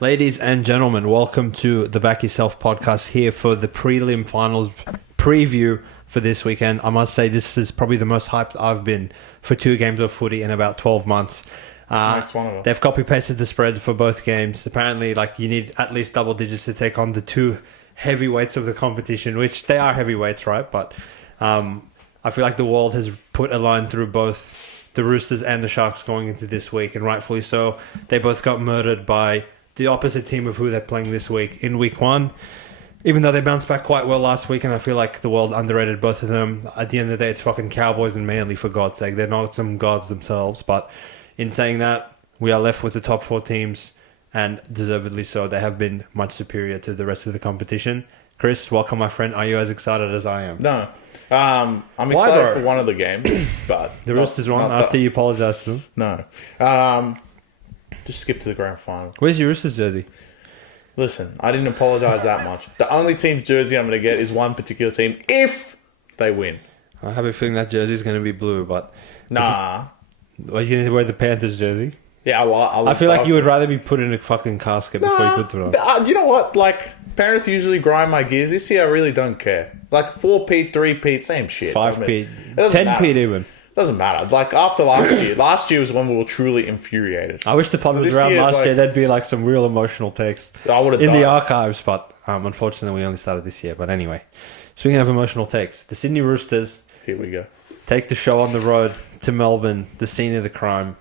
Ladies and gentlemen, welcome to the BackYourself Podcast here for the prelim finals preview for this weekend. I must say this is probably the most hyped I've been for two games of footy in about 12 months. Next one of them. They've copy-pasted the spread for both games. Apparently, you need at least double digits to take on the two heavyweights of the competition, which they are heavyweights, right? But I feel like the world has put a line through both the Roosters and the Sharks going into this week, and rightfully so. They both got murdered by the opposite team of who they're playing this week in week one. Even though they bounced back quite well last week, and I feel like the world underrated both of them. At the end of the day, it's fucking Cowboys and Manly, for God's sake. They're not some gods themselves. But in saying that, we are left with the top four teams, and deservedly so. They have been much superior to the rest of the competition. Chris, welcome, my friend. Are you as excited as I am? No. I'm excited for one of the games, but... The Roosters won after you apologised to them? No. Just skip to the grand final. Where's your Roosters jersey? Listen, I didn't apologise that much. The only team's jersey I'm going to get is one particular team if they win. I have a feeling that jersey is going to be blue, but... Nah. Are you going to wear the Panthers jersey? Yeah, I feel like you would rather be put in a fucking casket before you put it on. You know what? Penrith usually grind my gears. This year, I really don't care. 4P, 3P, same shit. 5P, 10P even. Doesn't matter. After last year was when we were truly infuriated. I wish the pod was around last year. There'd be some real emotional takes in the archives, but unfortunately we only started this year. But anyway, speaking of emotional takes, the Sydney Roosters, here we go, take the show on the road to Melbourne, the scene of the crime,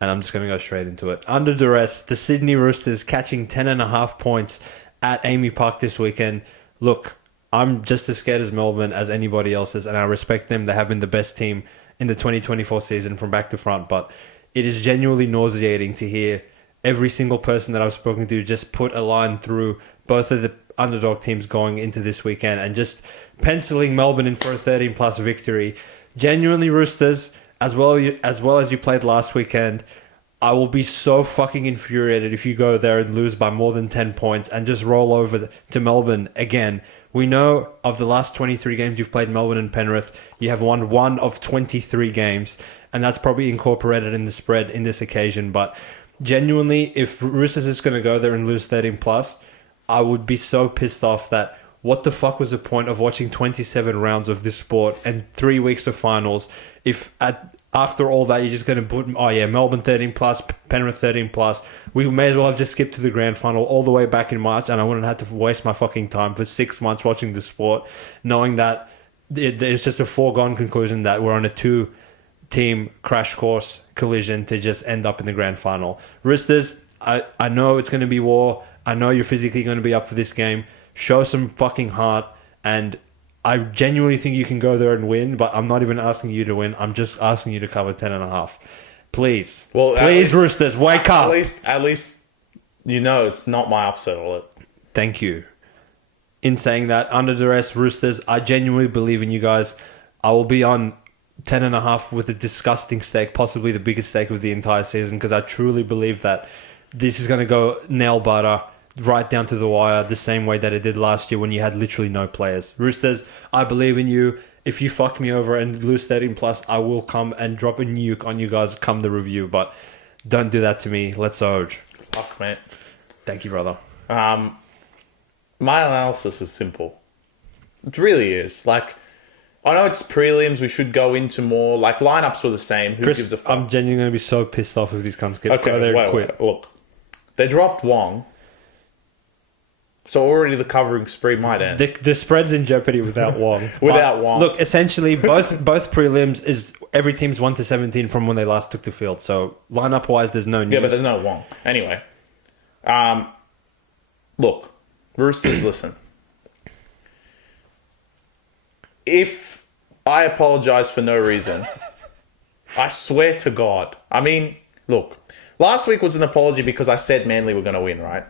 and I'm just going to go straight into it. Under duress, the Sydney Roosters catching 10.5 points at Amy Park this weekend. Look, I'm just as scared as Melbourne as anybody else is, and I respect them. They have been the best team in the 2024 season from back to front, but it is genuinely nauseating to hear every single person that I've spoken to just put a line through both of the underdog teams going into this weekend and just penciling Melbourne in for a 13-plus victory. Genuinely, Roosters, as well as you played last weekend, I will be so fucking infuriated if you go there and lose by more than 10 points and just roll over to Melbourne again. We know of the last 23 games you've played Melbourne and Penrith, you have won one of 23 games, and that's probably incorporated in the spread in this occasion. But genuinely, if Roosters is going to go there and lose 13 plus, I would be so pissed off that what the fuck was the point of watching 27 rounds of this sport and 3 weeks of finals if after all that, you're just going to put, Melbourne 13 plus, Penrith 13 plus. We may as well have just skipped to the grand final all the way back in March, and I wouldn't have to waste my fucking time for 6 months watching the sport, knowing that it's just a foregone conclusion that we're on a two-team crash course collision to just end up in the grand final. Roosters, I know it's going to be war. I know you're physically going to be up for this game. Show some fucking heart, and I genuinely think you can go there and win, but I'm not even asking you to win. I'm just asking you to cover 10.5. Please. Please, Roosters, wake up. At least it's not my upset alert. Thank you. In saying that, under duress, Roosters, I genuinely believe in you guys. I will be on 10.5 with a disgusting stake, possibly the biggest stake of the entire season, because I truly believe that this is going to go nail biter right down to the wire, the same way that it did last year when you had literally no players. Roosters, I believe in you. If you fuck me over and lose 13 plus, I will come and drop a nuke on you guys come the review, but don't do that to me. Let's urge. Fuck, mate. Thank you, brother. My analysis is simple. It really is. I know it's prelims, we should go into more, lineups were the same. Who Chris, gives a fuck? I'm genuinely going to be so pissed off if these cunts get wait. Look, they dropped Wong. So already the covering spree might end. The spread's in jeopardy without Wong. Wong. Look, essentially, both prelims is every team's 1-17 from when they last took the field. So lineup-wise, there's no news. Yeah, but there's no Wong. Anyway. Look, Roosters, listen. If I apologise for no reason, I swear to God. Look, last week was an apology because I said Manly were going to win, right?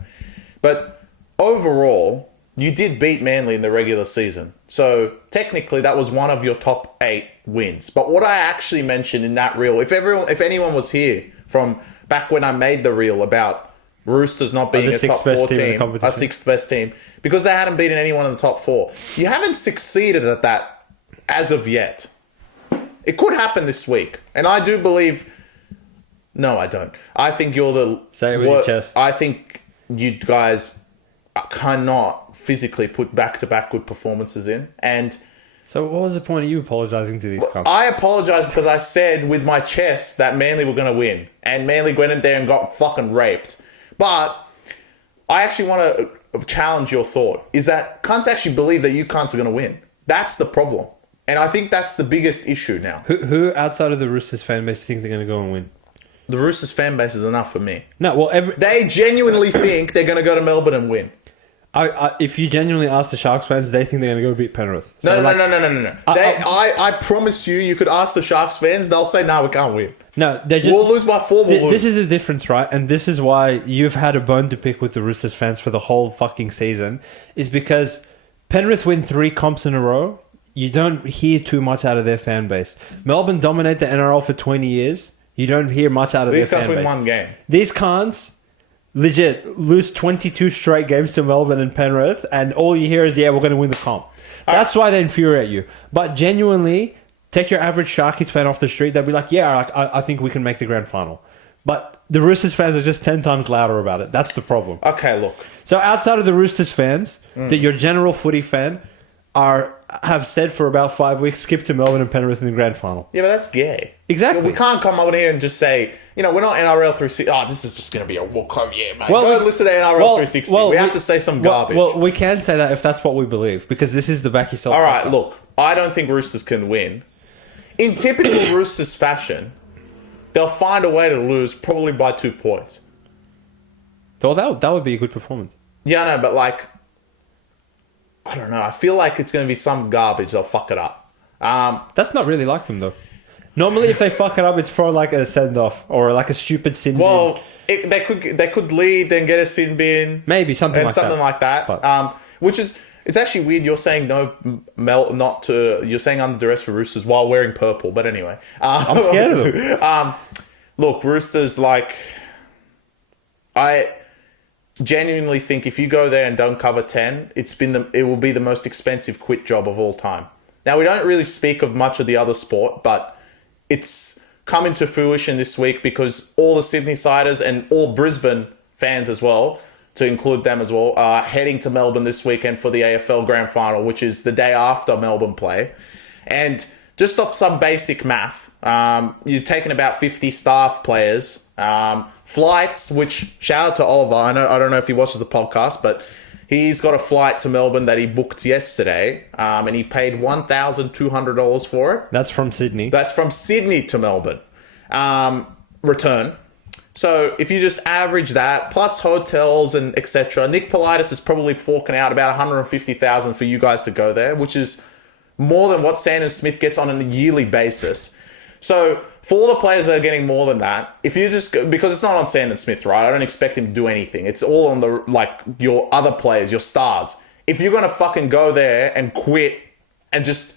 But overall, you did beat Manly in the regular season. So technically that was one of your top 8 wins. But what I actually mentioned in that reel, if anyone was here from back when I made the reel about Roosters not being a top 4 team, a sixth best team, because they hadn't beaten anyone in the top 4. You haven't succeeded at that as of yet. It could happen this week. And I do believe... No, I don't. I think you're the... Say it with your chest. I think you guys cannot physically put back-to-back good performances in. And So what was the point of you apologising to these cunts? I apologise because I said with my chest that Manly were going to win. And Manly went in there and got fucking raped. But I actually want to challenge your thought. Is that cunts actually believe that you cunts are going to win. That's the problem. And I think that's the biggest issue now. Who outside of the Roosters fan base think they're going to go and win? The Roosters fan base is enough for me. No, well, They genuinely think they're going to go to Melbourne and win. if you genuinely ask the Sharks fans, they think they're going to go beat Penrith. So No. I promise you could ask the Sharks fans, they'll say, no, we can't win. No, they're just... We'll lose by 4, we'll lose. This is the difference, right? And this is why you've had a bone to pick with the Roosters fans for the whole fucking season, is because Penrith win 3 comps in a row. You don't hear too much out of their fan base. Melbourne dominate the NRL for 20 years. You don't hear much out of their fan base. These cunts win 1 game. These cunts legit lose 22 straight games to Melbourne and Penrith, and all you hear is, yeah, we're going to win the comp. That's why they infuriate you. But genuinely, take your average Sharkies fan off the street, they'll be like, yeah, I think we can make the grand final. But the Roosters fans are just 10 times louder about it. That's the problem. Okay, look. So outside of the Roosters fans, that your general footy fan have said for about 5 weeks, skip to Melbourne and Penrith in the grand final. Yeah, but that's gay. Exactly. We can't come over here and just say, we're not NRL 360. Oh, this is just going to be a walk-home year, mate. Go listen to NRL 360. We have to say some garbage. Well, we can say that if that's what we believe, because this is the Back Yourself All right, podcast. look. I don't think Roosters can win. In typical Roosters fashion, they'll find a way to lose probably by 2 points. Well, that would be a good performance. Yeah, I know, but I don't know. I feel like it's going to be some garbage. They'll fuck it up. That's not really like them, though. Normally, if they fuck it up, it's for like a send-off or like a stupid sin bin. They could lead, then get a sin bin. Maybe something like that. But, which is, it's actually weird. You're saying you're saying under duress for Roosters while wearing purple. But anyway, I'm scared of them. Look, Roosters, I genuinely think if you go there and don't cover 10, it will be the most expensive quit job of all time. Now, we don't really speak of much of the other sport, but it's come into fruition this week because all the Sydney Siders and all Brisbane fans as well, to include them as well, are heading to Melbourne this weekend for the AFL Grand Final, which is the day after Melbourne play. And just off some basic math, you're taking about 50 staff players, flights, which shout out to Oliver. I don't know if he watches the podcast, but he's got a flight to Melbourne that he booked yesterday, and he paid $1,200 for it. That's from Sydney. That's from Sydney to Melbourne. Return. So if you just average that, plus hotels and etc., Nick Politis is probably forking out about $150,000 for you guys to go there, which is more than what Sandon Smith gets on a yearly basis. So for all the players that are getting more than that, if you just go, because it's not on Sandon Smith, right? I don't expect him to do anything. It's all on your other players, your stars. If you're gonna fucking go there and quit and just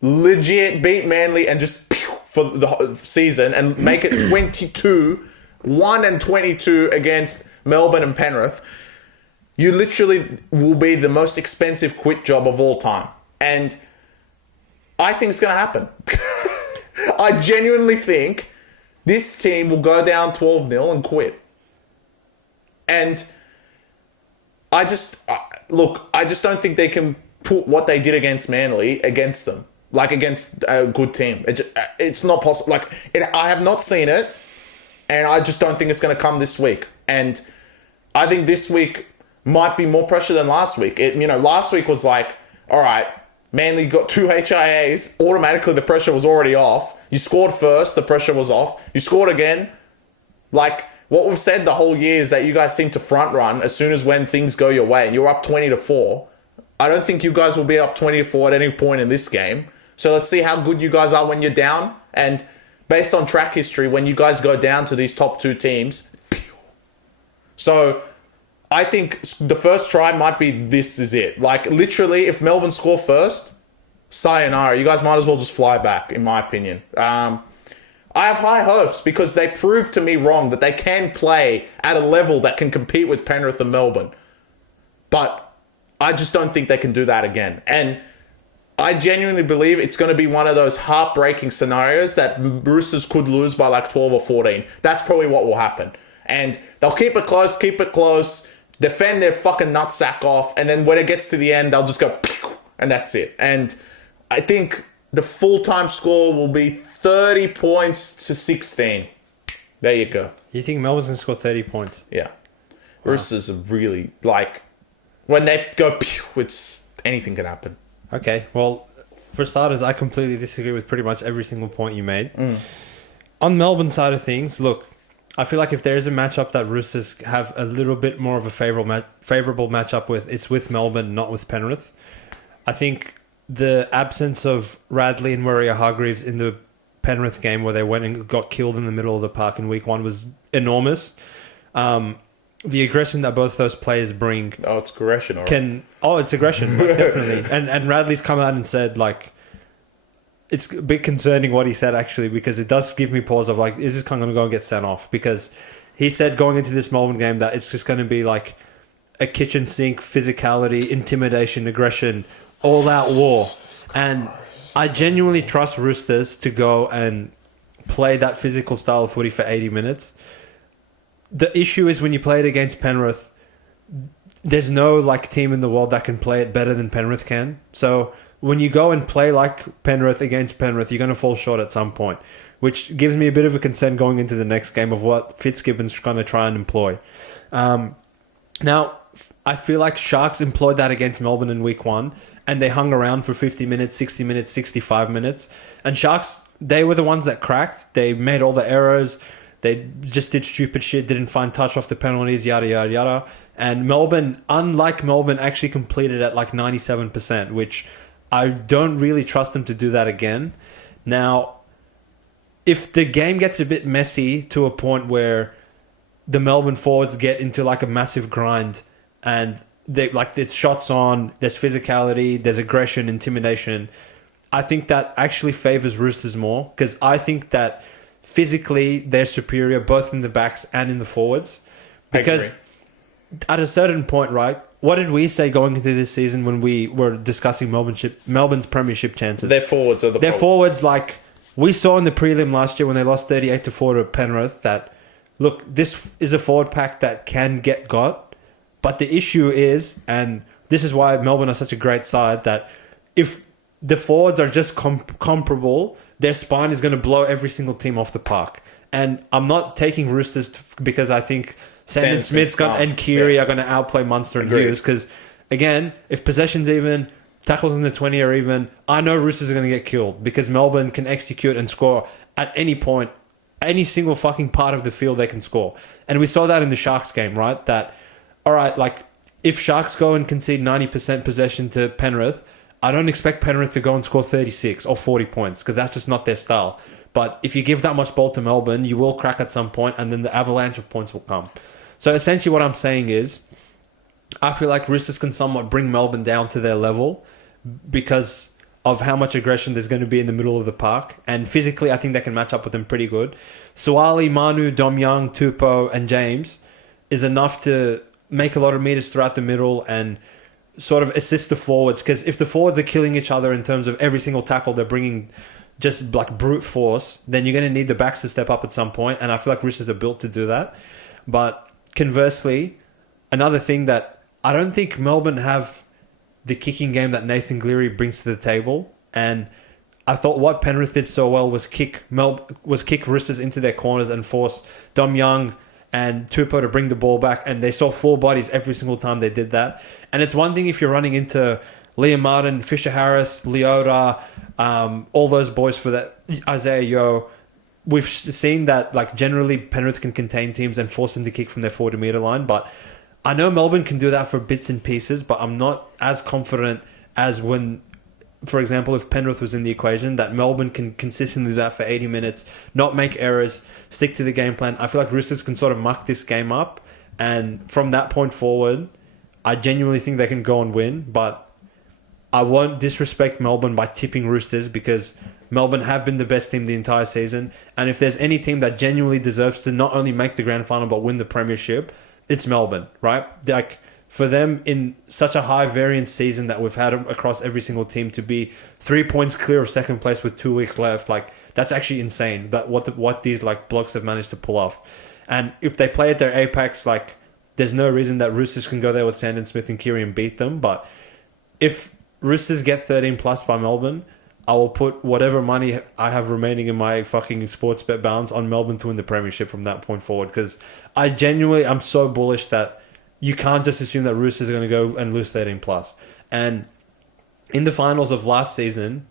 legit beat Manly and just for the whole season and make it 1-22 against Melbourne and Penrith, you literally will be the most expensive quit job of all time. And I think it's going to happen. I genuinely think this team will go down 12-0 and quit. And I just don't think they can put what they did against Manly against them, against a good team. It's not possible. I have not seen it, and I just don't think it's going to come this week. And I think this week might be more pressure than last week. Last week was all right, Manly got 2 HIAs. Automatically, the pressure was already off. You scored first, the pressure was off. You scored again. What we've said the whole year is that you guys seem to front run as soon as when things go your way, and you're up 20-4. I don't think you guys will be up 20-4 at any point in this game. So let's see how good you guys are when you're down. And based on track history, when you guys go down to these top 2 teams. So I think the first try might be this is it. Literally, if Melbourne score first, sayonara. You guys might as well just fly back, in my opinion. I have high hopes because they proved to me wrong that they can play at a level that can compete with Penrith and Melbourne. But I just don't think they can do that again. And I genuinely believe it's going to be one of those heartbreaking scenarios that Roosters could lose by 12 or 14. That's probably what will happen. And they'll keep it close. defend their fucking nutsack off, and then when it gets to the end, they'll just go, pew, and that's it. And I think the full-time score will be 30 points to 16. There you go. You think Melbourne's going to score 30 points? Yeah. Roosters are really, like, when they go, pew, it's anything can happen. Okay, well, for starters, I completely disagree with pretty much every single point you made. On Melbourne's side of things, look, I feel like if there is a matchup that Roosters have a little bit more of a favourable matchup with, it's with Melbourne, not with Penrith. I think the absence of Radley and Warrior-Hargreaves in the Penrith game where they went and got killed in the middle of the park in week 1 was enormous. The aggression that both those players bring... Oh, it's aggression. It's aggression, definitely. And Radley's come out and said, like... It's a bit concerning what he said, actually, because it does give me pause of, like, is this guy going to go and get sent off? Because he said going into this Melbourne game that it's just going to be, like, a kitchen sink, physicality, intimidation, aggression, all-out war. And I genuinely trust Roosters to go and play that physical style of footy for 80 minutes. The issue is when you play it against Penrith, there's no, like, team in the world that can play it better than Penrith can. So... when you go and play like Penrith against Penrith, you're going to fall short at some point, which gives me a bit of a concern going into the next game of what Fitzgibbon's going to try and employ. Now, I feel like Sharks employed that against Melbourne in week 1, and they hung around for 50 minutes, 60 minutes, 65 minutes. And Sharks, they were the ones that cracked. They made all the errors. They just did stupid shit, didn't find touch off the penalties, yada, yada, yada. And Melbourne, unlike Melbourne, actually completed at like 97%, which... I don't really trust them to do that again. Now, if the game gets a bit messy to a point where the Melbourne forwards get into like a massive grind and they like it's shots on, there's physicality, there's aggression, intimidation, I think that actually favors Roosters more because I think that physically they're superior both in the backs and in the forwards. Because at a certain point, right? What did we say going into this season when we were discussing Melbourne's premiership chances? Their forwards are the Their problem. forwards, like we saw in the prelim last year when they lost 38-4 to Penrith, that look, this is a forward pack that can get got, but the issue is, and this is why Melbourne are such a great side, that if the forwards are just comparable, their spine is going to blow every single team off the park. And I'm not taking Roosters because I think Sandon Smith's and Keary are going to outplay Munster and Hughes because, again, if possession's even, tackles in the 20 are even, I know Roosters are going to get killed because Melbourne can execute and score at any point, any single fucking part of the field they can score. And we saw that in the Sharks game, right? That, all right, like, if Sharks go and concede 90% possession to Penrith, I don't expect Penrith to go and score 36 or 40 points because that's just not their style. But if you give that much ball to Melbourne, you will crack at some point and then the avalanche of points will come. So essentially what I'm saying is, I feel like Roosters can somewhat bring Melbourne down to their level because of how much aggression there's going to be in the middle of the park. And physically, I think they can match up with them pretty good. Suwali, Manu, Dom Young, Tupou, and James is enough to make a lot of meters throughout the middle and sort of assist the forwards. Because if the forwards are killing each other in terms of every single tackle, they're bringing just like brute force, then you're going to need the backs to step up at some point. And I feel like Roosters are built to do that. But conversely, another thing that I don't think Melbourne have the kicking game that Nathan Cleary brings to the table. And I thought what Penrith did so well was kick Roosters into their corners and force Dom Young and Tupou to bring the ball back. And they saw full bodies every single time they did that. And it's one thing if you're running into Liam Martin, Fisher Harris, Leota, all those boys for that, Isaiah Yeo. We've seen that, like, generally Penrith can contain teams and force them to kick from their 40-metre line. But I know Melbourne can do that for bits and pieces, but I'm not as confident as when, for example, if Penrith was in the equation, that Melbourne can consistently do that for 80 minutes, not make errors, stick to the game plan. I feel like Roosters can sort of muck this game up. And from that point forward, I genuinely think they can go and win. But I won't disrespect Melbourne by tipping Roosters because Melbourne have been the best team the entire season. And if there's any team that genuinely deserves to not only make the grand final but win the premiership, it's Melbourne, right? Like, for them in such a high variance season that we've had across every single team to be 3 points clear of second place with 2 weeks left, like, that's actually insane. That what these like blokes have managed to pull off. And if they play at their apex, like, there's no reason that Roosters can go there with Sandon Smith and Kiri and beat them. But if Roosters get 13 plus by Melbourne, I will put whatever money I have remaining in my fucking sports bet balance on Melbourne to win the premiership from that point forward. Because I'm so bullish that you can't just assume that Roosters are going to go and lose 13 plus. And in the finals of last season,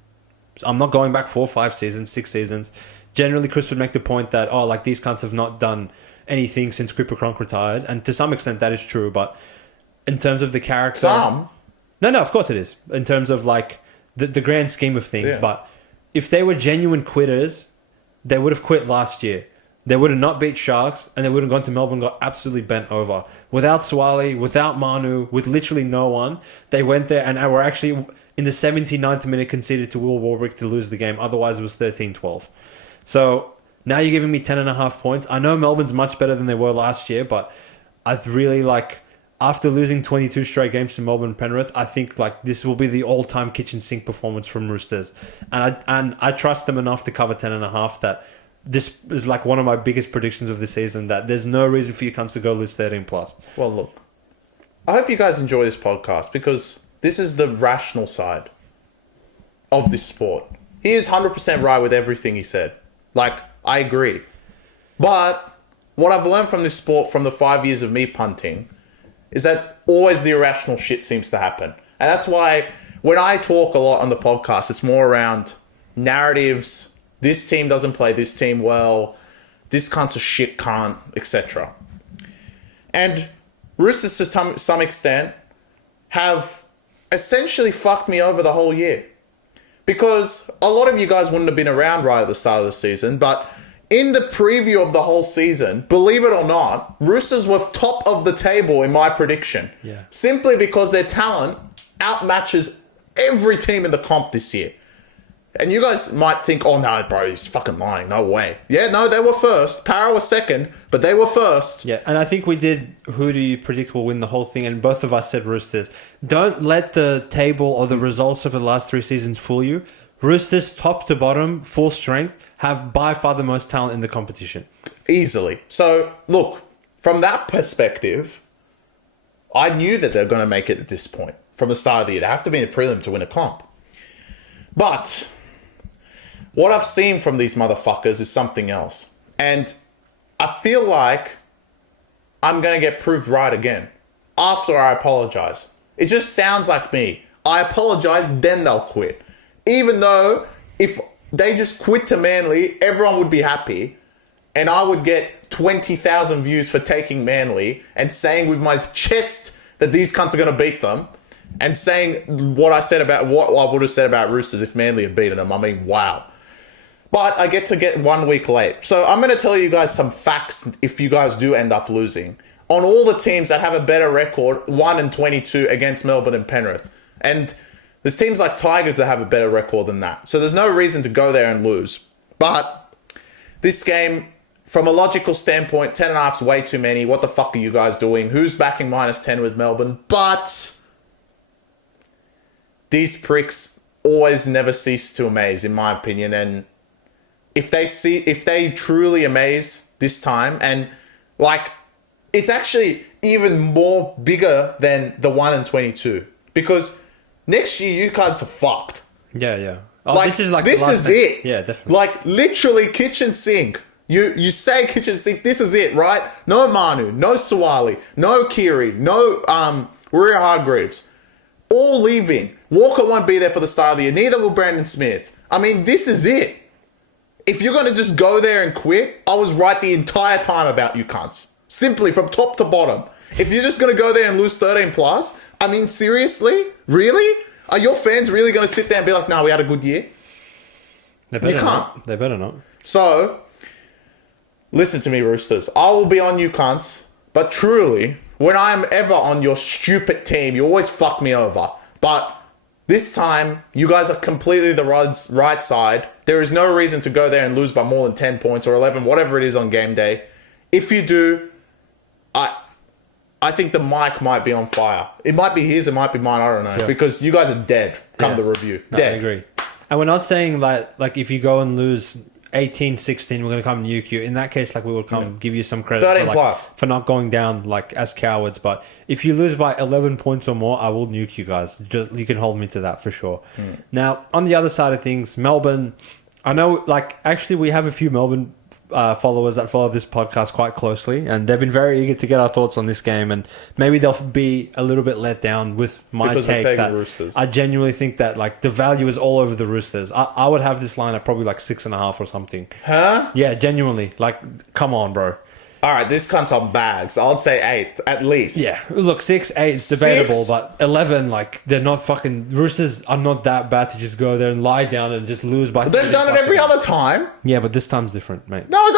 I'm not going back 4, 5 seasons, 6 seasons. Generally, Chris would make the point that, these cunts have not done anything since Cooper Cronk retired. And to some extent, that is true. But in terms of the character... Some? No, of course it is. In terms of, the grand scheme of things. Yeah. But if they were genuine quitters, they would have quit last year. They would have not beat Sharks, and they would have gone to Melbourne and got absolutely bent over. Without Swali, without Manu, with literally no one, they went there and were actually, in the 79th minute, conceded to Will Warbrick to lose the game. Otherwise, it was 13-12. So now you're giving me 10.5 points. I know Melbourne's much better than they were last year, but I'd really after losing 22 straight games to Melbourne and Penrith, I think this will be the all-time kitchen sink performance from Roosters. And I trust them enough to cover 10.5 that this is one of my biggest predictions of the season, that there's no reason for you cunts to go lose 13 plus. Well, look, I hope you guys enjoy this podcast because this is the rational side of this sport. He is 100% right with everything he said. I agree. But what I've learned from this sport from the 5 years of me punting is that always the irrational shit seems to happen. And that's why when I talk a lot on the podcast, it's more around narratives. This team doesn't play this team well. This cunt's a shit cunt, etc. And Roosters, to some extent, have essentially fucked me over the whole year. Because a lot of you guys wouldn't have been around right at the start of the season, but in the preview of the whole season, believe it or not, Roosters were top of the table in my prediction. Yeah. Simply Simply because their talent outmatches every team in the comp this year. And you guys might think, oh no, bro, he's fucking lying. No way. Yeah, no, they were first. Para was second, but they were first. Yeah, and I think we did who do you predict will win the whole thing, and both of us said Roosters. Don't let the table or the results of the last 3 seasons fool you. Roosters, top to bottom, full strength, have by far the most talent in the competition. Easily. So, look, from that perspective, I knew that they're going to make it at this point. From the start of the year. They have to be in the prelim to win a comp. But what I've seen from these motherfuckers is something else. And I feel like I'm going to get proved right again after I apologize. It just sounds like me. I apologize, then they'll quit. Even though if they just quit to Manly, everyone would be happy. And I would get 20,000 views for taking Manly and saying with my chest that these cunts are going to beat them. And saying what I would have said about Roosters if Manly had beaten them. I mean, wow. But I get 1 week late. So I'm going to tell you guys some facts if you guys do end up losing. On all the teams that have a better record, 1-22 against Melbourne and Penrith. And there's teams like Tigers that have a better record than that. So there's no reason to go there and lose. But this game, from a logical standpoint, 10.5 is way too many. What the fuck are you guys doing? Who's backing -10 with Melbourne? But these pricks always never cease to amaze, in my opinion. And if they truly amaze this time, and it's actually even more bigger than the 1-22, because next year you guys are fucked. Yeah. This is it. Yeah, definitely. Literally kitchen sink. You say kitchen sink. This is it, right? No Manu, no Suwali, no Kiri, no Rhea Hargreaves. All leaving. Walker won't be there for the start of the year. Neither will Brandon Smith. I mean, this is it. If you're going to just go there and quit, I was right the entire time about you cunts. Simply from top to bottom. If you're just going to go there and lose 13 plus, I mean, seriously? Really? Are your fans really going to sit there and be like, no, we had a good year? They better You can't. not. They better not. So, listen to me, Roosters. I will be on you cunts, but truly, when I'm ever on your stupid team, you always fuck me over. But this time, you guys are completely the right side. There is no reason to go there and lose by more than 10 points or 11, whatever it is on game day. If you do, I think the mic might be on fire. It might be his, it might be mine, I don't know. Yeah. Because you guys are dead come the review. No, dead. I agree. And we're not saying like if you go and lose 18, 16, we're going to come nuke you. In that case, like, we would come give you some credit 13 for, like, plus. for not going down, like, as cowards. But if you lose by 11 points or more, I will nuke you guys. You can hold me to that for sure. Now, on the other side of things, Melbourne, I know, like, actually we have a few Melbourne followers that follow this podcast quite closely, and they've been very eager to get our thoughts on this game, and maybe they'll be a little bit let down with my Because we're take taking that Roosters. I genuinely think that, like, the value is all over the Roosters. I would have this line at probably like 6.5 or something. Huh? Yeah, genuinely. Like, come on, bro. All right, this cunt's on bags. I'd say 8 at least. Yeah, look, 6, 8 is debatable, 6? but 11, like, they're not fucking... Roosters are not that bad to just go there and lie down and just lose by... They've done it every other time. Yeah, but this time's different, mate. No.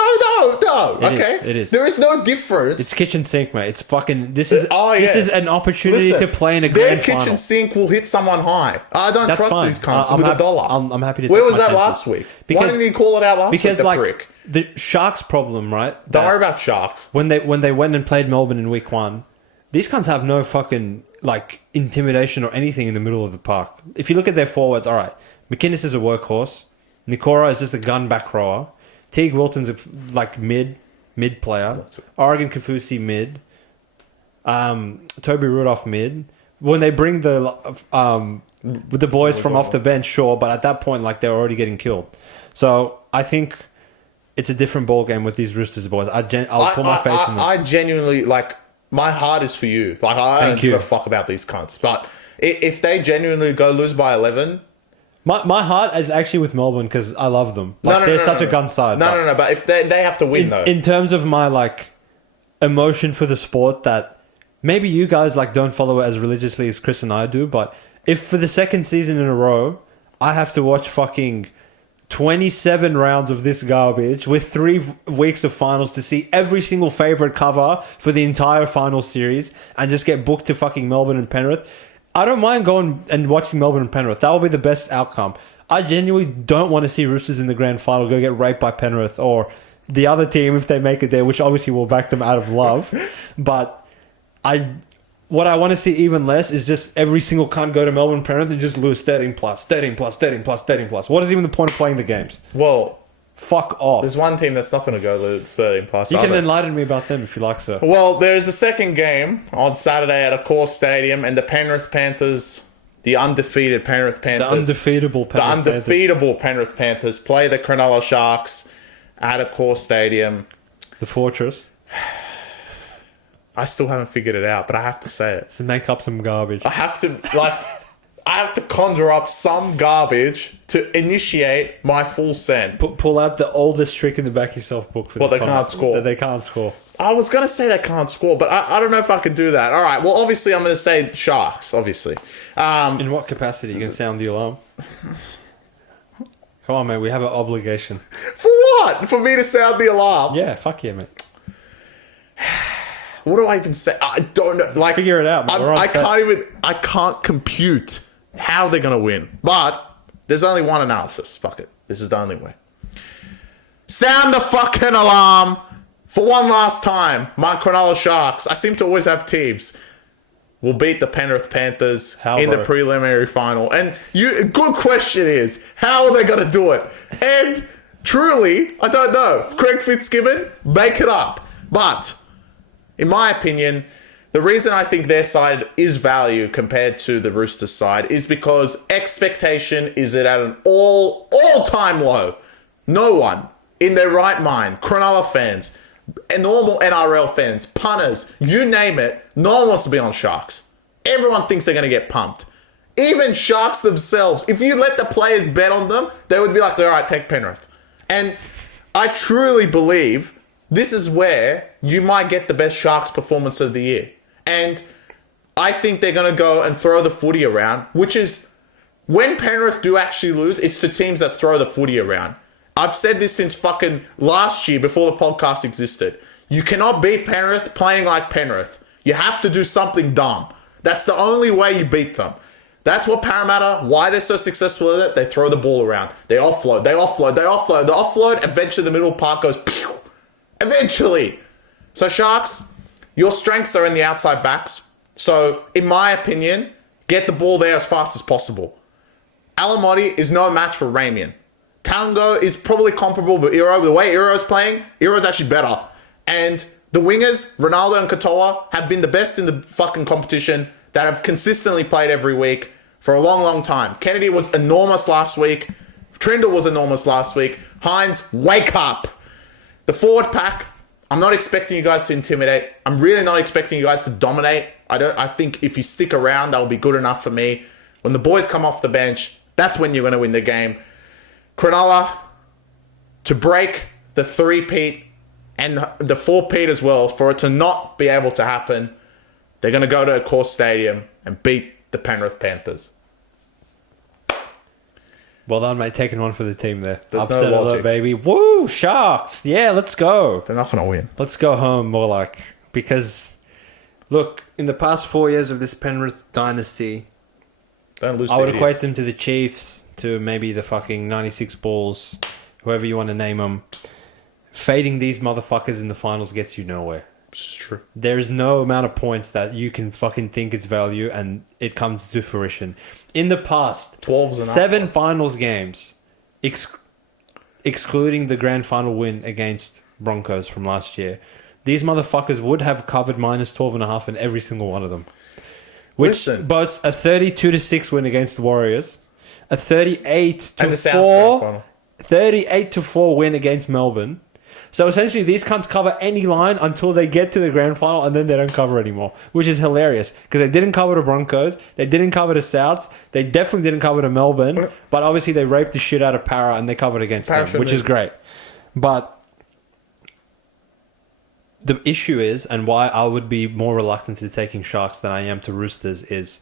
Okay, It is. There is no difference. It's kitchen sink, mate. It's fucking... This is Oh, this yeah. is an opportunity Listen, to play in a their grand kitchen final. sink will hit someone high. I don't That's trust fine. these cunts I'm with happy, a dollar. I'm happy to... Where take was my that chances. last week? Why Because, didn't he call it out last week, because the like, prick? the Sharks problem, right? Don't worry about Sharks. When they went and played Melbourne in week 1, these cunts have no fucking, like, intimidation or anything in the middle of the park. If you look at their forwards, all right, McInnes is a workhorse. Nikora is just a gun back rower. Teague Wilton's a, like, mid player. Oregon Kafusi mid. Toby Rudolph mid. When they bring with the boys from off the bench, sure, but at that point, like, they're already getting killed. So I think it's a different ball game with these Roosters boys. I'll put my faith in them. I genuinely, like, my heart is for you. Like, I don't give a fuck about these cunts. But if they genuinely go lose by 11... My heart is actually with Melbourne because I love them. Like, they're such a gun side. No. But if they have to win, though. In terms of my, like, emotion for the sport, that maybe you guys, like, don't follow it as religiously as Chris and I do, but if for the second season in a row, I have to watch fucking 27 rounds of this garbage with 3 weeks of finals to see every single favourite cover for the entire final series and just get booked to fucking Melbourne and Penrith, I don't mind going and watching Melbourne and Penrith. That will be the best outcome. I genuinely don't want to see Roosters in the grand final go get raped by Penrith or the other team if they make it there, which obviously will back them out of love. But what I want to see even less is just every single cunt go to Melbourne and Penrith and just lose 13 plus. What is even the point of playing the games? Well, fuck off. there's one team that's not going to go to 13 plus. You can enlighten me about them if you like, sir. Well, there's a second game on Saturday at a core stadium, and the Penrith Panthers, the undefeated Penrith Panthers, The undefeatable Penrith Panthers play the Cronulla Sharks at a core stadium. The Fortress. I still haven't figured it out, but I have to say it. To make up some garbage. I have to conjure up some garbage to initiate my full send. Pull out the oldest trick in the BackYourself book for Well, this they one. can't score. That they can't score. I was going to say they can't score, but I don't know if I can do that. All right, well, obviously I'm going to say Sharks, obviously. In what capacity? You can sound the alarm. Come on, mate. We have an obligation. For what? For me to sound the alarm? Yeah, fuck yeah, mate. What do I even say? I don't know. Like, Figure it out, man. We're on set. I can't compute how they're going to win. But there's only one analysis. Fuck it. This is the only way. Sound the fucking alarm for one last time. My Cronulla Sharks, I seem to always have teams, will beat the Penrith Panthers in the preliminary final. And a good question is, how are they going to do it? And truly, I don't know. Craig Fitzgibbon, make it up. But in my opinion, the reason I think their side is value compared to the Roosters side is because expectation is at an all-time low. No one in their right mind, Cronulla fans, normal NRL fans, punters, you name it, no one wants to be on Sharks. Everyone thinks they're going to get pumped. Even Sharks themselves, if you let the players bet on them, they would be like, all right, take Penrith. And I truly believe this is where you might get the best Sharks performance of the year. And I think they're going to go and throw the footy around, which is, when Penrith do actually lose, it's the teams that throw the footy around. I've said this since fucking last year before the podcast existed. You cannot beat Penrith playing like Penrith. You have to do something dumb. That's the only way you beat them. That's what Parramatta, why they're so successful at it, they throw the ball around. They offload. Eventually the middle part goes pew. Eventually. So Sharks, your strengths are in the outside backs. So in my opinion, get the ball there as fast as possible. Alamotti is no match for Ramian. Tango is probably comparable, but the way Iro's playing, Iro's actually better. And the wingers, Ronaldo and Katoa, have been the best in the fucking competition that have consistently played every week for a long, long time. Kennedy was enormous last week. Trindle was enormous last week. Hines, wake up. The forward pack, I'm not expecting you guys to intimidate. I'm really not expecting you guys to dominate. I think if you stick around, that'll be good enough for me. When the boys come off the bench, that's when you're going to win the game. Cronulla, to break the three-peat and the four-peat as well, for it to not be able to happen, they're going to go to a course stadium and beat the Penrith Panthers. Well done, mate. Taking one for the team there. There's Upset no logic. alert, baby. Woo, Sharks. Yeah, let's go. They're not going to win. Let's go home, more like. Because, look, in the past 4 years of this Penrith dynasty, Don't lose I to would idiots. equate them to the Chiefs, to maybe the fucking 96 Bulls, whoever you want to name them. Fading these motherfuckers in the finals gets you nowhere. It's true. There's no amount of points that you can fucking think is value and it comes to fruition. In the past, 12's enough. 7 finals games, excluding the grand final win against Broncos from last year, these motherfuckers would have covered minus 12.5 in every single one of them. Which Listen. boasts a 32-6 win against the Warriors, a 38 And the to South Grand 4, final. 38 to 4 win against Melbourne. So essentially, these cunts cover any line until they get to the grand final, and then they don't cover anymore, which is hilarious because they didn't cover the Broncos, they didn't cover the Souths, they definitely didn't cover the Melbourne, but obviously they raped the shit out of Para and they covered against them, which is great. But the issue is, and why I would be more reluctant to taking Sharks than I am to Roosters, is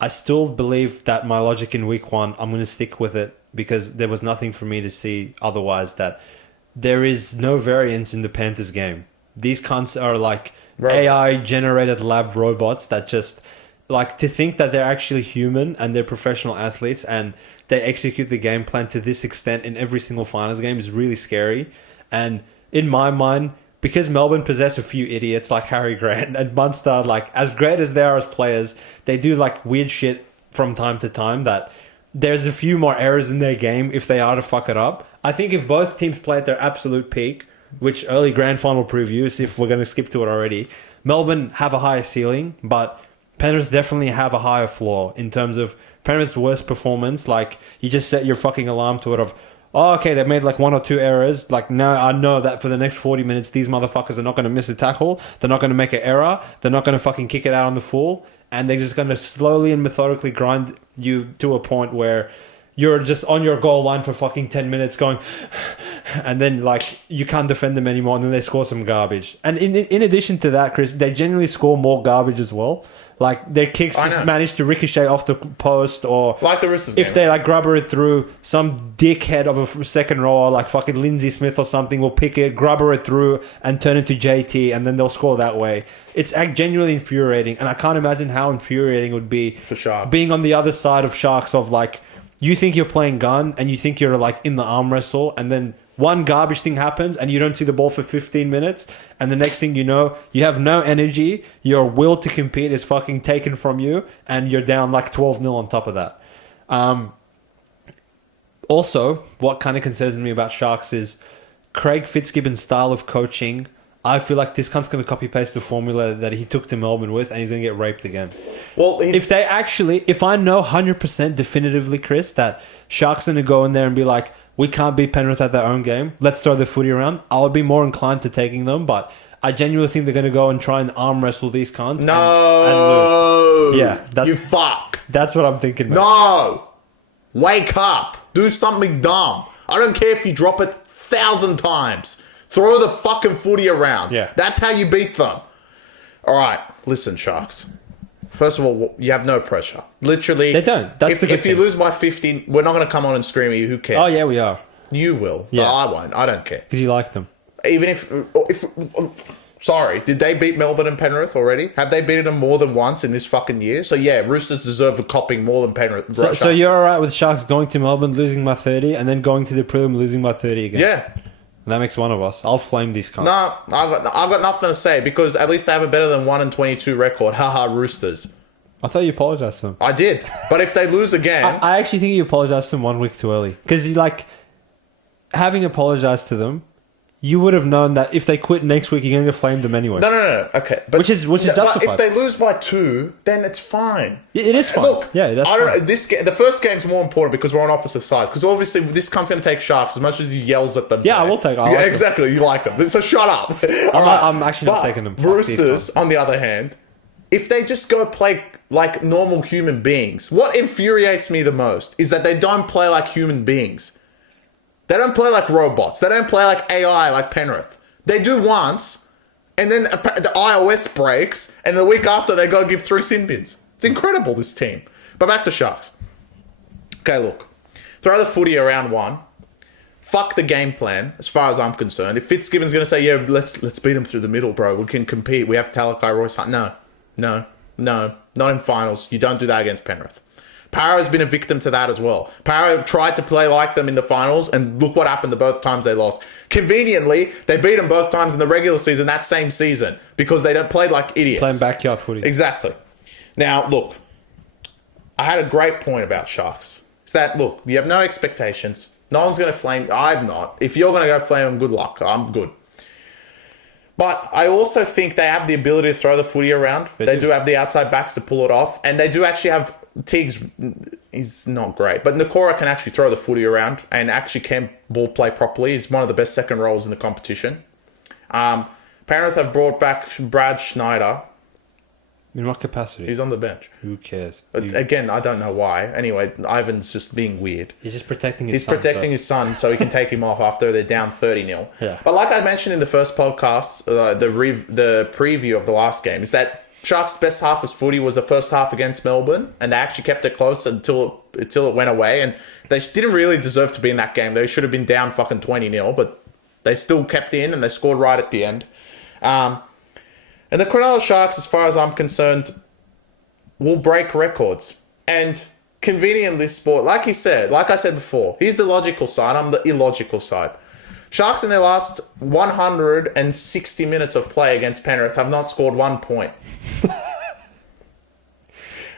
I still believe that my logic in week 1, I'm going to stick with it because there was nothing for me to see otherwise that there is no variance in the Panthers game. These cunts are like AI-generated lab robots that just... Like, to think that they're actually human and they're professional athletes and they execute the game plan to this extent in every single finals game is really scary. And in my mind, because Melbourne possess a few idiots like Harry Grant and Munster, like, as great as they are as players, they do, like, weird shit from time to time that there's a few more errors in their game if they are to fuck it up. I think if both teams play at their absolute peak, which early grand final previews, if we're going to skip to it already, Melbourne have a higher ceiling, but Penrith definitely have a higher floor in terms of Penrith's worst performance. Like, you just set your fucking alarm to it of, oh, okay, they made like 1 or 2 errors. Like, no, I know that for the next 40 minutes, these motherfuckers are not going to miss a tackle. They're not going to make an error. They're not going to fucking kick it out on the full. And they're just going to slowly and methodically grind you to a point where you're just on your goal line for fucking 10 minutes going, and then like you can't defend them anymore, and then they score some garbage. And in addition to that, Chris, they generally score more garbage as well. Like their kicks just manage to ricochet off the post, or like the Roosters if game. they like grubber it through, some dickhead of a second rower like fucking Lindsay Smith or something will pick it, grubber it through, and turn it to JT, and then they'll score that way. It's genuinely infuriating, and I can't imagine how infuriating it would be for Sharks being on the other side of Sharks of like, you think you're playing gun and you think you're like in the arm wrestle, and then one garbage thing happens and you don't see the ball for 15 minutes, and the next thing you know, you have no energy, your will to compete is fucking taken from you, and you're down like 12-0 on top of that. Also, what kind of concerns me about Sharks is Craig Fitzgibbon's style of coaching. I feel like this cunt's going to copy-paste the formula that he took to Melbourne with, and he's going to get raped again. Well, if I know 100% definitively, Chris, that Sharks going to go in there and be like, we can't beat Penrith at their own game, let's throw the footy around, I would be more inclined to taking them, but I genuinely think they're going to go and try and arm wrestle these cunts and lose. Yeah, you fuck. That's what I'm thinking, man. No! Wake up! Do something dumb. I don't care if you drop it 1,000 times. Throw the fucking footy around. Yeah. That's how you beat them. All right, listen, Sharks. First of all, you have no pressure. Literally. They don't. That's the good If you thing. lose by 50, we're not going to come on and scream at you. Who cares? Oh, yeah, we are. You will. Yeah. No, I won't. I don't care. Because you like them. Even if... Sorry, did they beat Melbourne and Penrith already? Have they beaten them more than once in this fucking year? So yeah, Roosters deserve a copping more than Penrith. So you're alright with Sharks going to Melbourne, losing by 30, and then going to the prelim, losing by 30 again? Yeah. That makes one of us. I'll flame these cunts. No, I've got nothing to say because at least they have a better than 1-22 record. Haha, Roosters. I thought you apologised to them. I did. But if they lose again... I actually think you apologised to them 1 week too early. Because having apologized to them, you would have known that if they quit next week, you're going to flame them anyway. No. Okay, but which is justified. But if they lose by 2, then it's fine. It is fine. Look, that's I don't fine. know. The first game's more important because we're on opposite sides. Because obviously this cunt's going to take Sharks as much as he yells at them. Yeah, I will take. Yeah, exactly. You like them, so shut up. I'm actually not taking them. Roosters, on the other hand, if they just go play like normal human beings, what infuriates me the most is that they don't play like human beings. They don't play like robots. They don't play like AI like Penrith. They do once, and then the iOS breaks, and the week after they go give 3 sin bins. It's incredible, this team. But back to Sharks. Okay, look. Throw the footy around 1. Fuck the game plan, as far as I'm concerned. If Fitzgibbon's going to say, yeah, let's beat them through the middle, bro. We can compete. We have Talakai Royce Hunt. No. Not in finals. You don't do that against Penrith. Para has been a victim to that as well. Para tried to play like them in the finals, and look what happened the both times they lost. Conveniently, they beat them both times in the regular season that same season because they don't play like idiots. Playing backyard footy. Exactly. Now, look, I had a great point about Sharks. It's that, look, you have no expectations. No one's going to flame. I'm not. If you're going to go flame them, good luck. I'm good. But I also think they have the ability to throw the footy around. They do have the outside backs to pull it off. And they do actually have Teague's, he's not great, but Nakora can actually throw the footy around and actually can ball play properly. He's one of the best second rows in the competition. Penrith have brought back Brad Schneider. In what capacity? He's on the bench. Who cares? Again, I don't know why. Anyway, Ivan's just being weird. He's just protecting his son. He's protecting his son so he can take him off after they're down 30-0. Yeah. But like I mentioned in the first podcast, the preview of the last game, is that Sharks' best half of footy was the first half against Melbourne, and they actually kept it close until it went away, and they didn't really deserve to be in that game. They should have been down fucking 20-0, but they still kept in, and they scored right at the end. And the Cronulla Sharks, as far as I'm concerned, will break records. And convenient this sport, like I said before, he's the logical side, I'm the illogical side. Sharks in their last 160 minutes of play against Penrith have not scored 1 point.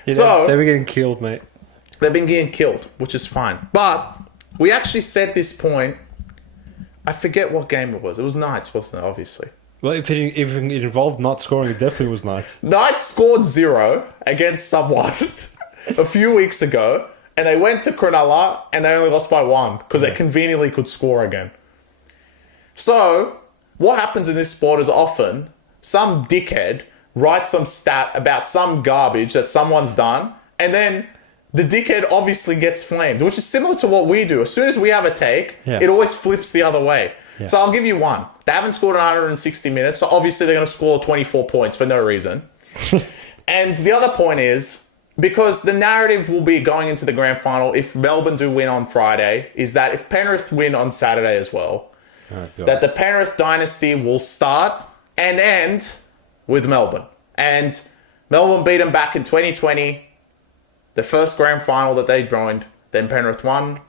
So they were getting killed, mate. They've been getting killed, which is fine. But we actually said this point. I forget what game it was. It was Knights, wasn't it? Obviously. Well, if it involved not scoring, it definitely was Knights. Knights scored 0 against someone a few weeks ago, and they went to Cronulla and they only lost by 1 because they conveniently could score again. So, what happens in this sport is often some dickhead writes some stat about some garbage that someone's done, and then the dickhead obviously gets flamed, which is similar to what we do. As soon as we have a take, it always flips the other way. Yeah. So I'll give you one. They haven't scored 160 minutes, so obviously they're going to score 24 points for no reason. And the other point is, because the narrative will be going into the grand final, if Melbourne do win on Friday, is that if Penrith win on Saturday as well, that the Penrith dynasty will start and end with Melbourne. And Melbourne beat them back in 2020, the first grand final that they joined. Then Penrith won,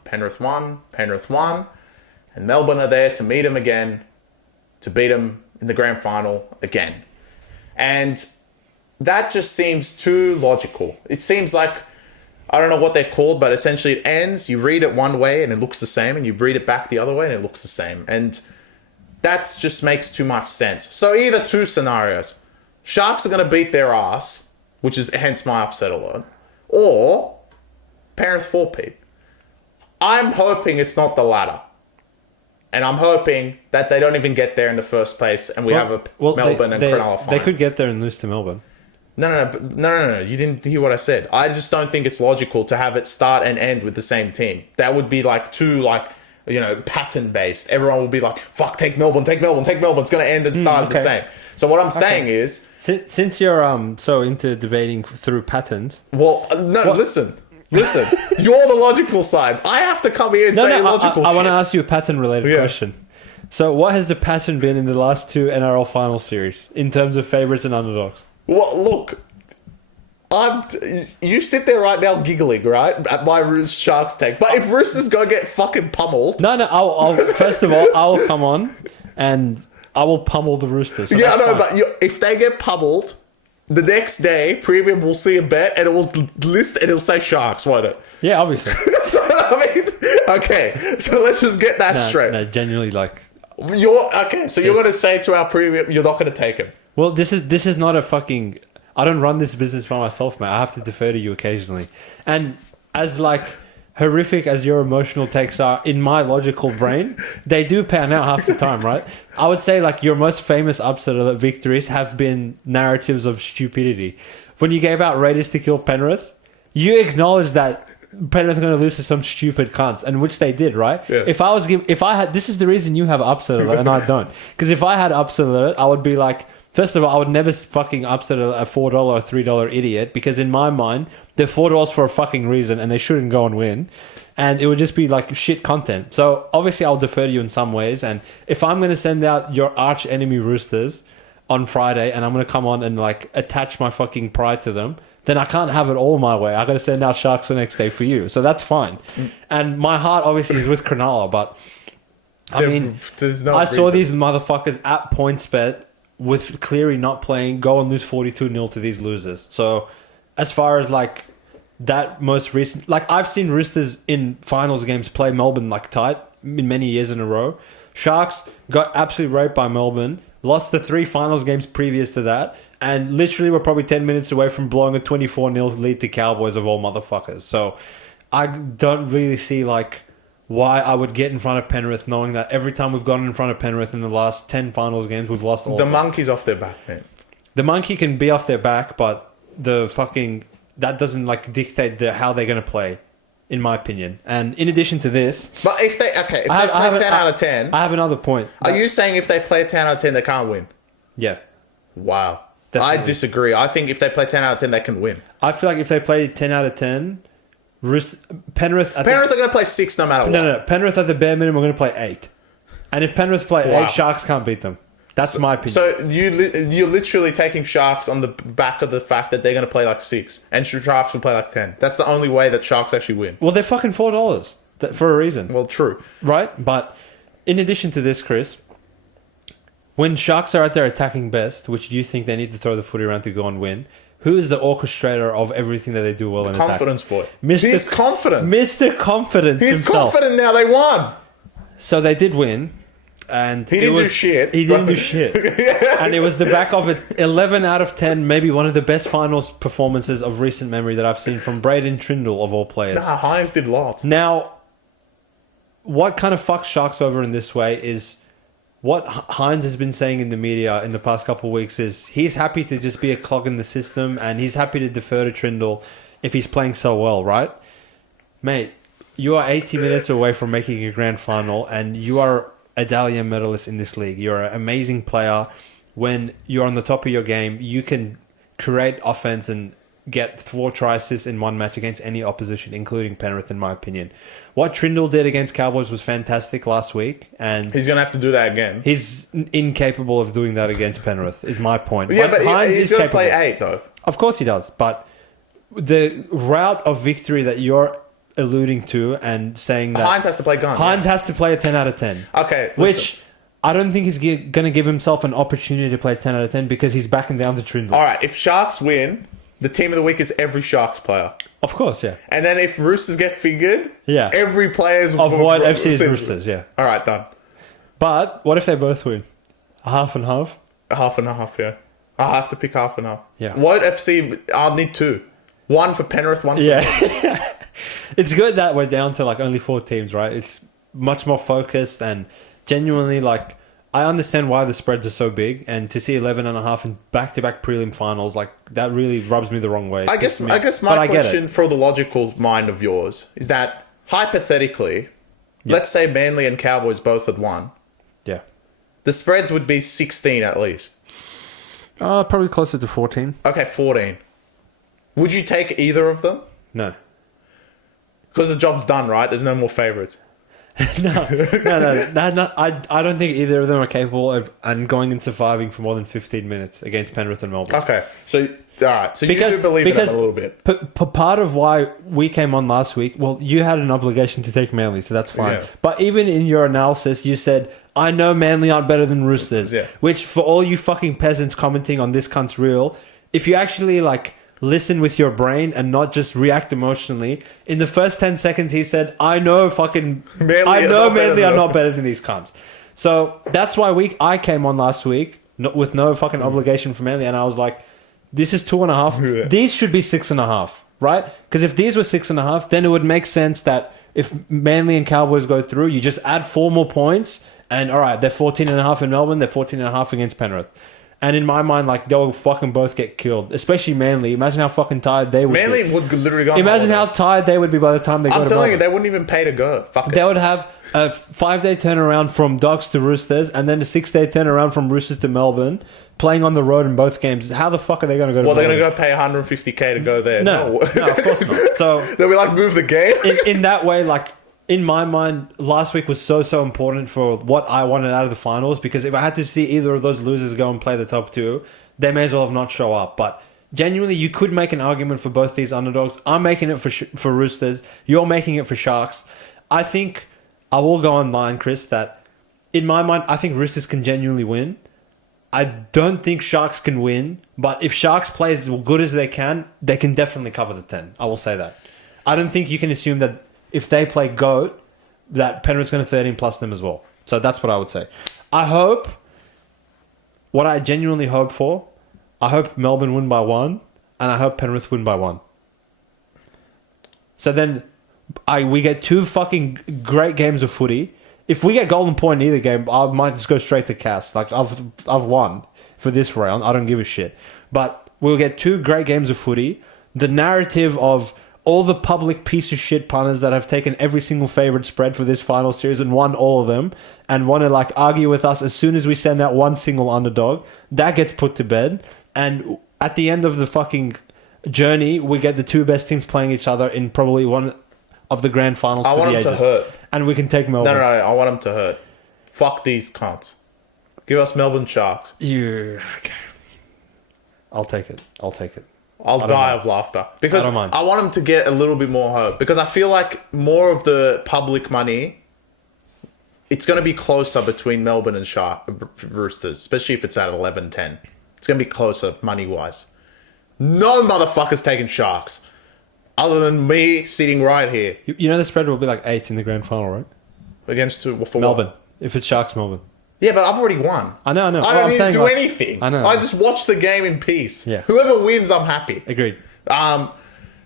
and Melbourne are there to meet them again, to beat them in the grand final again. And that just seems too logical. It seems like, I don't know what they're called, but essentially it ends, you read it one way and it looks the same, and you read it back the other way and it looks the same. And that just makes too much sense. So either two scenarios. Sharks are going to beat their ass, which is hence my upset alert, or Penrith 4-peat. I'm hoping it's not the latter. And I'm hoping that they don't even get there in the first place, and we have a Melbourne and Cronulla final. They could get there and lose to Melbourne. No. You didn't hear what I said. I just don't think it's logical to have it start and end with the same team. That would be like too, pattern based. Everyone will be like, "Fuck, take Melbourne. It's going to end and start the same." So what I'm saying is, since you're so into debating through patterns, listen. You're the logical side. I have to come here and say illogical shit. I want to ask you a pattern-related question. So what has the pattern been in the last 2 NRL final series in terms of favourites and underdogs? Well, look, you sit there right now giggling, right, at my Sharks take. But if Roosters go get fucking pummeled... No, I'll first of all, I'll come on and I will pummel the Roosters. So but if they get pummeled... the next day, Premium will see a bet and it will list and it'll say Sharks, won't it? Yeah, obviously. So, I mean, okay. So let's just get that straight. No, genuinely, like... You're going to say to our Premium, you're not going to take him. Well, this is not a fucking... I don't run this business by myself, mate. I have to defer to you occasionally. And as, like... horrific as your emotional takes are, in my logical brain, they do pan out half the time, right? I would say like your most famous upset victories have been narratives of stupidity. When you gave out Raiders to kill Penrith, you acknowledged that Penrith are going to lose to some stupid cunts, and which they did, right? Yeah. If I had, this is the reason you have upset alert and I don't, because if I had upset alert, I would be like, first of all, I would never fucking upset a $4 or $3 idiot, because in my mind, they're $4 for a fucking reason and they shouldn't go and win. And it would just be like shit content. So obviously I'll defer to you in some ways. And if I'm going to send out your arch enemy Roosters on Friday and I'm going to come on and like attach my fucking pride to them, then I can't have it all my way. I got to send out Sharks the next day for you. So that's fine. And my heart obviously is with Cronulla, but I mean, I saw these motherfuckers at PointsBet with Cleary not playing, go and lose 42-0 to these losers. So as far as like that most recent, like I've seen Roosters in finals games play Melbourne like tight in many years in a row. Sharks got absolutely raped by Melbourne, lost the 3 finals games previous to that, and literally were probably 10 minutes away from blowing a 24-0 lead to Cowboys of all motherfuckers. So I don't really see like why I would get in front of Penrith, knowing that every time we've gotten in front of Penrith in the last 10 finals games, we've lost all the of them. monkey's off their back, man. The monkey can be off their back, but the fucking... that doesn't like dictate how they're going to play, in my opinion. And in addition to this... But if they play 10 out of 10... I have another point. Are you saying if they play 10 out of 10, they can't win? Yeah. Wow. Definitely. I disagree. I think if they play 10 out of 10, they can win. I feel like if they play 10 out of 10... Penrith are going to play 6 no matter what. No. Penrith at the bare minimum are going to play 8. And if Penrith play 8, Sharks can't beat them. That's my opinion. So you're literally taking Sharks on the back of the fact that they're going to play like 6. And Sharks will play like 10. That's the only way that Sharks actually win. Well, they're fucking $4 for a reason. Well, true. Right? But in addition to this, Chris, when Sharks are out there attacking best, which you think they need to throw the footy around to go and win... who is the orchestrator of everything that they do well in attack? Confidence boy. He's confident. Mr. Confidence He's himself. confident now. They won. So they did win. And he didn't do shit. He didn't do shit. And it was the back of it. 11 out of 10, maybe one of the best finals performances of recent memory that I've seen from Braden Trindle, of all players. Nah, Hines did lots. Now, what kind of fucks Sharks over in this way is... what Hines has been saying in the media in the past couple of weeks is he's happy to just be a clog in the system and he's happy to defer to Trindle if he's playing so well, right? Mate, you are 80 minutes away from making a grand final and you are a Dalian medalist in this league. You're an amazing player. When you're on the top of your game, you can create offense and get 4 try assists in one match against any opposition, including Penrith, in my opinion. What Trindle did against Cowboys was fantastic last week, and he's going to have to do that again. He's incapable of doing that against Penrith, is my point. Yeah, but he's going to play 8, though. Of course he does, but the route of victory that you're alluding to and saying that... Hines has to play gun. Hines has to play a 10 out of 10. Okay, listen. Which... I don't think he's going to give himself an opportunity to play 10 out of 10 because he's backing down to Trindle. All right, if Sharks win, the team of the week is every Sharks player. Of course, yeah. And then if Roosters get fingered, yeah, every player's... of what FC is Roosters, yeah. All right, done. But what if they both win? A half and half? A half and half, yeah. I'll have to pick half and half. Yeah. What FC... I'll need 2. 1 for Penrith, 1 for... Yeah. It's good that we're down to like only 4 teams, right? It's much more focused and... genuinely, like, I understand why the spreads are so big, and to see 11.5 in back-to-back prelim finals, like, that really rubs me the wrong way. I guess my question for the logical mind of yours is that, hypothetically, let's say Manly and Cowboys both had won. Yeah. The spreads would be 16 at least. Probably closer to 14. Okay, 14. Would you take either of them? No. Because the job's done, right? There's no more favourites. No. I don't think either of them are capable of going and surviving for more than 15 minutes against Penrith and Melbourne. Okay, so all right, so you do believe in them a little bit. Part of why we came on last week, well, you had an obligation to take Manly, so that's fine. Yeah. But even in your analysis, you said, I know Manly aren't better than Roosters. Yeah. Which, for all you fucking peasants commenting on this cunt's reel, if you actually like listen with your brain and not just react emotionally, in the first 10 seconds he said, I know Manly are not better than these cunts. So that's why I came on last week with no fucking obligation for Manly, and I was like, this is 2.5. These should be 6.5, right? Because if these were 6.5, then it would make sense that if Manly and Cowboys go through, you just add 4 more points, and all right, they're 14.5 in Melbourne, they're 14.5 against Penrith. And in my mind, like, they'll fucking both get killed. Especially Manly. Imagine how fucking tired they would be. Manly would literally go. Imagine how tired they would be by the time they go to Melbourne. I'm telling you, they wouldn't even pay to go. Fuck it. They would have a 5-day turnaround from Dogs to Roosters, and then a 6-day turnaround from Roosters to Melbourne, playing on the road in both games. How the fuck are they going to go to Melbourne? They're going to go pay $150K to go there. No, of course not. So they'll be like, move the game. in that way, like, in my mind, last week was so important for what I wanted out of the finals, because if I had to see either of those losers go and play the top 2, they may as well have not show up. But genuinely, you could make an argument for both these underdogs. I'm making it for Roosters. You're making it for Sharks. I think I will go online, Chris, that in my mind, I think Roosters can genuinely win. I don't think Sharks can win, but if Sharks play as good as they can definitely cover the 10. I will say that. I don't think you can assume that if they play GOAT, that Penrith's going to 13 plus them as well. So that's what I would say. What I genuinely hope for, I hope Melbourne win by 1, and I hope Penrith win by 1. So then we get 2 fucking great games of footy. If we get golden point in either game, I might just go straight to cast. Like, I've won for this round. I don't give a shit. But we'll get 2 great games of footy. The narrative of all the public piece of shit punters that have taken every single favourite spread for this final series and won all of them and want to like argue with us as soon as we send out one single underdog, that gets put to bed. And at the end of the fucking journey, we get the 2 best teams playing each other in probably one of the grand finals for the ages. I want them to hurt. And we can take Melbourne. No, I want them to hurt. Fuck these cunts. Give us Melbourne Sharks. Okay. I'll take it. I'll die of laughter. Because I want them to get a little bit more hope. Because I feel like more of the public money, it's going to be closer between Melbourne and Roosters. Especially if it's at 11-10. It's going to be closer money-wise. No motherfuckers taking Sharks. Other than me sitting right here. You know the spread will be like 8 in the grand final, right? Against for Melbourne. What? If it's Sharks, Melbourne. Yeah, but I've already won. I know. I don't need to do anything. I know. I just watch the game in peace. Yeah. Whoever wins, I'm happy. Agreed. But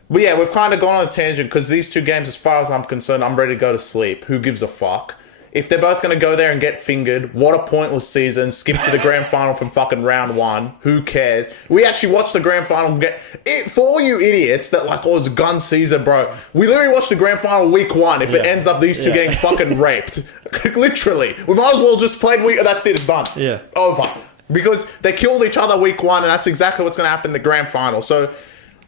yeah, we've kind of gone on a tangent because these 2 games, as far as I'm concerned, I'm ready to go to sleep. Who gives a fuck? If they're both going to go there and get fingered, what a pointless season. Skip to the grand final from fucking round 1. Who cares? We actually watched the grand final. For all you idiots that like, oh, it's gun season, bro. We literally watched the grand final week 1 if it ends up these 2 getting fucking raped. Literally. We might as well just play that's it, it's done. Yeah. Over. Because they killed each other week 1 and that's exactly what's going to happen in the grand final. So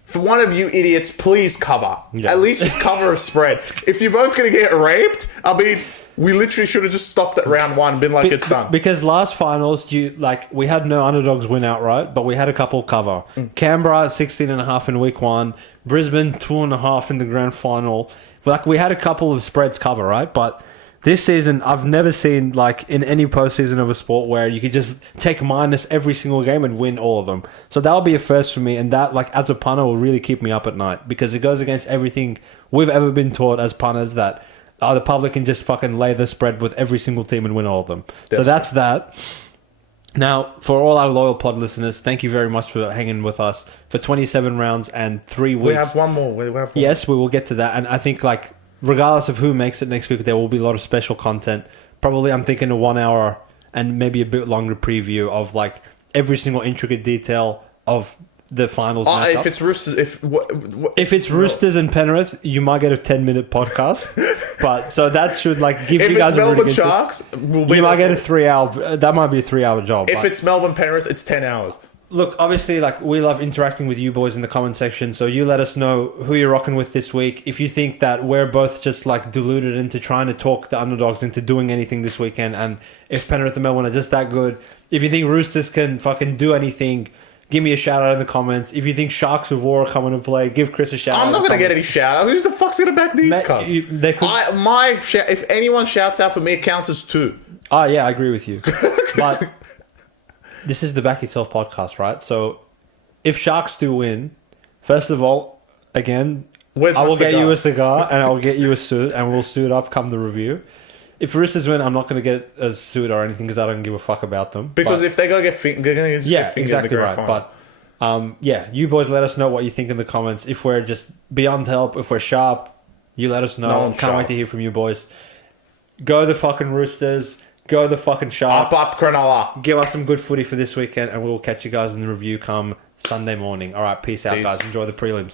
for one of you idiots, please cover. Yeah. At least just cover a spread. If you're both going to get raped, I mean... We literally should have just stopped at round 1 and been like, it's done. Because last finals, we had no underdogs win outright, but we had a couple cover. Canberra at 16.5 in week 1. Brisbane 2.5 in the grand final. Like, we had a couple of spreads cover, right? But this season, I've never seen, like, in any postseason of a sport where you could just take minus every single game and win all of them. So that'll be a first for me. And that, like, as a punter, will really keep me up at night. Because it goes against everything we've ever been taught as punters that... the public can just fucking lay the spread with every single team and win all of them. So that's that. Now, for all our loyal pod listeners, thank you very much for hanging with us for 27 rounds and 3 weeks. We have one more. Yes, we will get to that. And I think, like, regardless of who makes it next week, there will be a lot of special content. Probably, I'm thinking a 1 hour and maybe a bit longer preview of, like, every single intricate detail of the finals matchup. If it's Roosters, if it's Roosters and Penrith, you might get a 10-minute podcast. But so that should like give you guys a Melbourne Sharks, you might get a 3-hour. That might be a 3-hour job. If it's Melbourne Penrith, it's 10 hours. Look, obviously, like we love interacting with you boys in the comment section. So you let us know who you're rocking with this week. If you think that we're both just like deluded into trying to talk the underdogs into doing anything this weekend, and if Penrith and Melbourne are just that good, if you think Roosters can fucking do anything. Give me a shout out in the comments. If you think Sharks of War are coming to play, give Chris a shout out. I'm not going to get any shout out. Who the fuck's going to back these cunts? If anyone shouts out for me, it counts as 2. Oh, yeah, I agree with you. But this is the Back Yourself podcast, right? So if Sharks do win, first of all, again, Where's I my will get cigar? you a cigar and I'll get you a suit and we'll suit up come the review. If Roosters win, I'm not going to get a suit or anything because I don't give a fuck about them. Because But- if they go get they're going to just yeah, get fingered exactly in the right. grand final. But yeah, you boys let us know what you think in the comments. If we're just beyond help, if we're sharp, you let us know. No, I'm Can't wait sharp. to hear from you boys. Go the fucking Roosters. Go the fucking Sharks. Up, Cronulla. Give us some good footy for this weekend, and we will catch you guys in the review come Sunday morning. All right, peace out, Peace. guys. Enjoy the prelims.